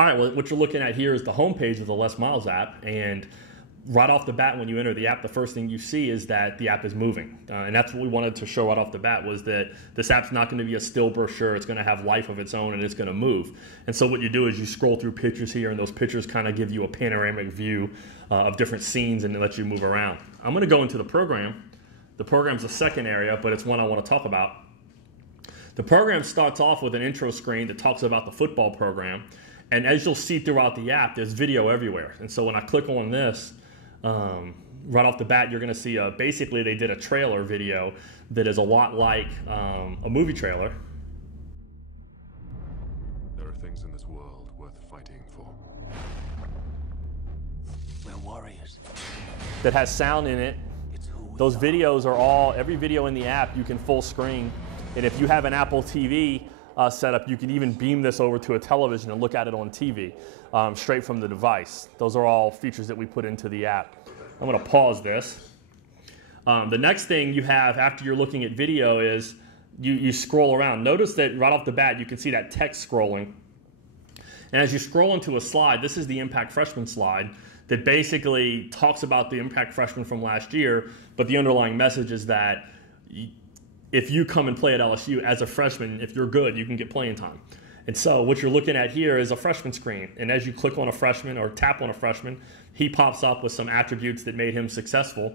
All right, well, what you're looking at here is the homepage of the Les Miles app, and right off the bat, when you enter the app, the first thing you see is that the app is moving. And that's what we wanted to show right off the bat, was that this app's not going to be a still brochure. It's going to have life of its own, and it's going to move. And so what you do is you scroll through pictures here, and those pictures kind of give you a panoramic view of different scenes, and they let you move around. I'm going to go into the program. The program's the second area, but it's one I want to talk about. The program starts off with an intro screen that talks about the football program. And as you'll see throughout the app, there's video everywhere. And so when I click on this, right off the bat, you're going to see basically they did a trailer video that is a lot like a movie trailer. There are things in this world worth fighting for. We're warriors. That has sound in it. Those videos are all, every video in the app you can full screen. And if you have an Apple TV setup, you can even beam this over to a television and look at it on TV straight from the device. Those are all features that we put into the app. I'm going to pause this. The next thing you have after you're looking at video is you scroll around. Notice that right off the bat you can see that text scrolling. And as you scroll into a slide, this is the Impact Freshman slide that basically talks about the Impact Freshman from last year, but the underlying message is that if you come and play at LSU as a freshman, if you're good, you can get playing time. And so what you're looking at here is a freshman screen. And as you click on a freshman or tap on a freshman, he pops up with some attributes that made him successful.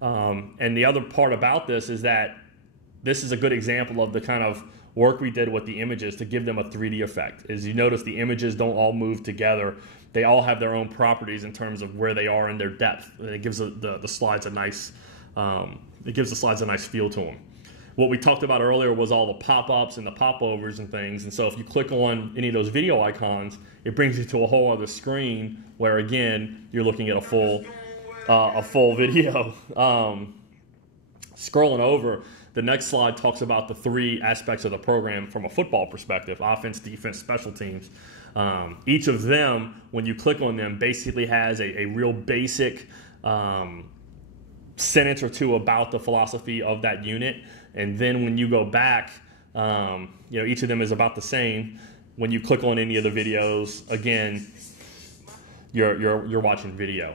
And the other part about this is that this is a good example of the kind of work we did with the images to give them a 3D effect. As you notice, the images don't all move together. They all have their own properties in terms of where they are in their depth. And it gives the slides a nice feel to them. What we talked about earlier was all the pop-ups and the pop-overs and things. And so if you click on any of those video icons, it brings you to a whole other screen where, again, you're looking at a full video. Scrolling over, the next slide talks about the three aspects of the program from a football perspective: offense, defense, special teams. Each of them, when you click on them, basically has a real basic sentence or two about the philosophy of that unit. And then when you go back, each of them is about the same. When you click on any of the videos, again, you're watching video.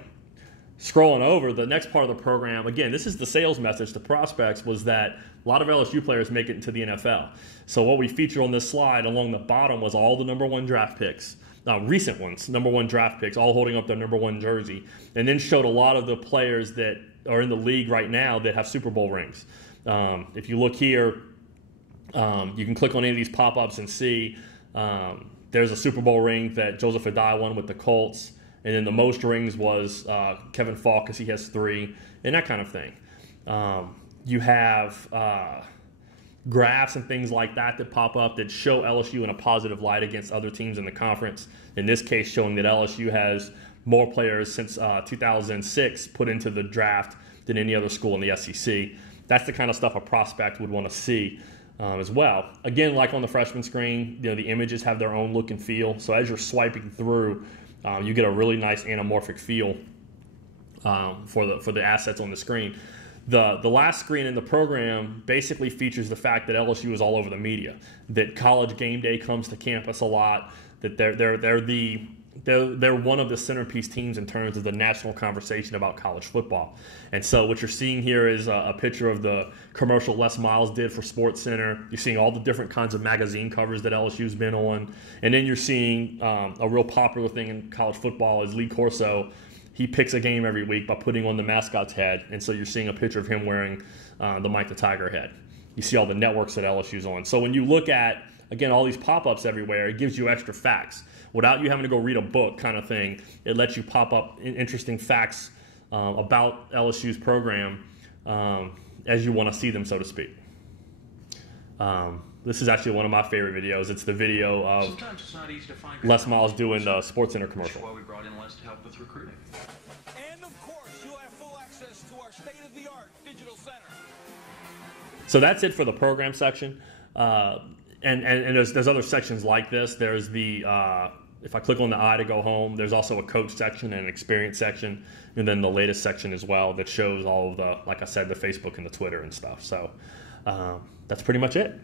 Scrolling over, the next part of the program, again, this is the sales message to prospects, was that a lot of LSU players make it into the NFL. So what we feature on this slide along the bottom was all the #1 draft picks, recent ones, #1 draft picks, all holding up their #1 jersey, and then showed a lot of the players that are in the league right now that have Super Bowl rings. If you look here, you can click on any of these pop-ups and see there's a Super Bowl ring that Joseph Adai won with the Colts, and then the most rings was Kevin Falk, because he has 3, and that kind of thing. You have graphs and things like that pop up that show LSU in a positive light against other teams in the conference. In this case, showing that LSU has more players since 2006 put into the draft than any other school in the SEC. That's the kind of stuff a prospect would want to see as well. Again, like on the freshman screen, the images have their own look and feel. So as you're swiping through, you get a really nice anamorphic feel for the assets on the screen. The last screen in the program basically features the fact that LSU is all over the media, that College Game Day comes to campus a lot, that they're one of the centerpiece teams in terms of the national conversation about college football. And so what you're seeing here is a picture of the commercial Les Miles did for SportsCenter. You're seeing all the different kinds of magazine covers that LSU's been on. And then you're seeing a real popular thing in college football is Lee Corso. He picks a game every week by putting on the mascot's head. And so you're seeing a picture of him wearing the Mike the Tiger head. You see all the networks that LSU's on. So when you look at, again, all these pop-ups everywhere, it gives you extra facts. Without you having to go read a book kind of thing, it lets you pop up interesting facts about LSU's program as you want to see them, so to speak. This is actually one of my favorite videos. It's the video of Les Miles doing the SportsCenter commercial. That's why we brought in Les to help with recruiting. And of course, you'll have full access to our state-of-the-art digital center. So that's it for the program section. And there's other sections like this. There's the if I click on the I to go home, there's also a coach section and an experience section, and then the latest section as well that shows all of the, like I said, the Facebook and the Twitter and stuff. So that's pretty much it.